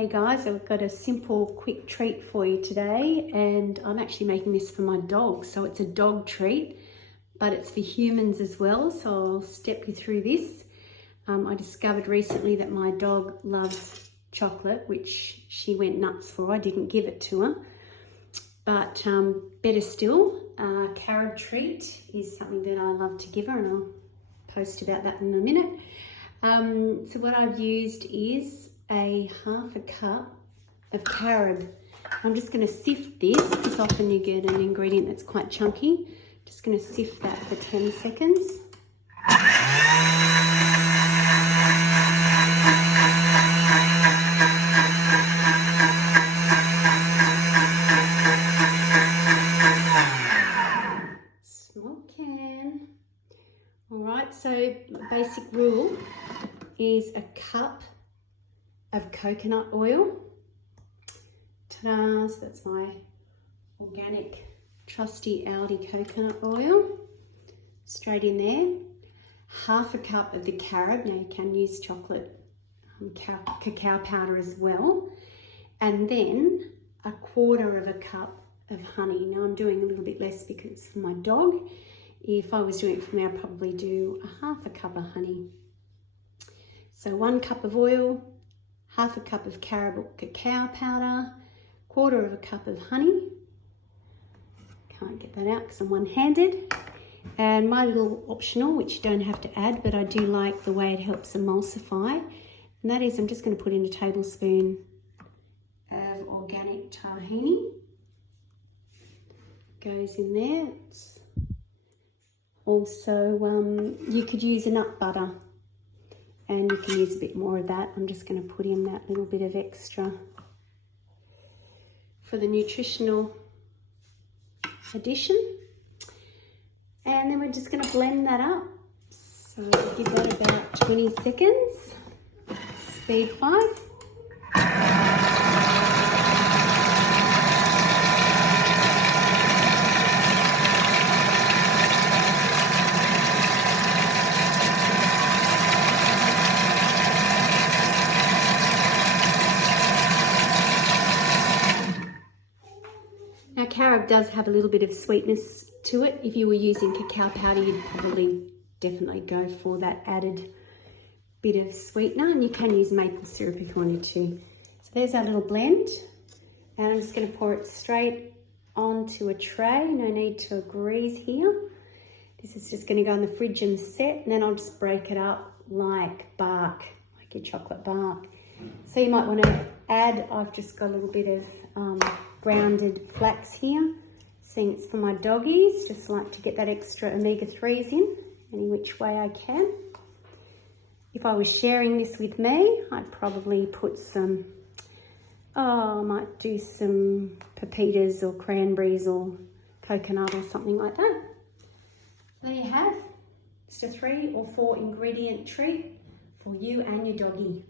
Hey guys, I've got a simple quick treat for you today, and I'm actually making this for my dog. So it's a dog treat, but it's for humans as well. So I'll step you through this. I discovered recently that my dog loves chocolate, which she went nuts for. I didn't give it to her. But better still, carob treat is something that I love to give her, and I'll post about that in a minute. So what I've used is half a cup of carob. I'm just going to sift this because often you get an ingredient that's quite chunky. Just going to sift that for 10 seconds. Small can. All right, so basic rule is a cup of coconut oil. Ta-da! So that's my organic trusty Aldi coconut oil. Straight in there. Half a cup of the carob. Now you can use chocolate cacao powder as well. And then a quarter of a cup of honey. Now I'm doing a little bit less because it's for my dog. If I was doing it for me, I'd probably do half a cup of honey. So 1 cup of oil, half a cup of carob or cacao powder, quarter of a cup of honey. Can't get that out because I'm one-handed. And my little optional, which you don't have to add, but I do like the way it helps emulsify. And that is, I'm just going to put in a tablespoon of organic tahini. Goes in there. It's also, you could use a nut butter. And you can use a bit more of that. I'm just going to put in that little bit of extra for the nutritional addition. And then we're just going to blend that up. So give that about 20 seconds. Speed 5. Now carob does have a little bit of sweetness to it. If you were using cacao powder, you'd probably definitely go for that added bit of sweetener, and you can use maple syrup if you wanted to. So there's our little blend, and I'm just going to pour it straight onto a tray. No need to grease here. This is just going to go in the fridge and set, and then I'll just break it up like bark, like your chocolate bark. So you might want to add, I've just got a little bit of grounded flax here. Seeing it's for my doggies, just like to get that extra omega-3s in any which way I can. If I was sharing this with me, I'd probably put some, I might do some pepitas or cranberries or coconut or something like that. There you have, just a 3 or 4 ingredient treat for you and your doggy.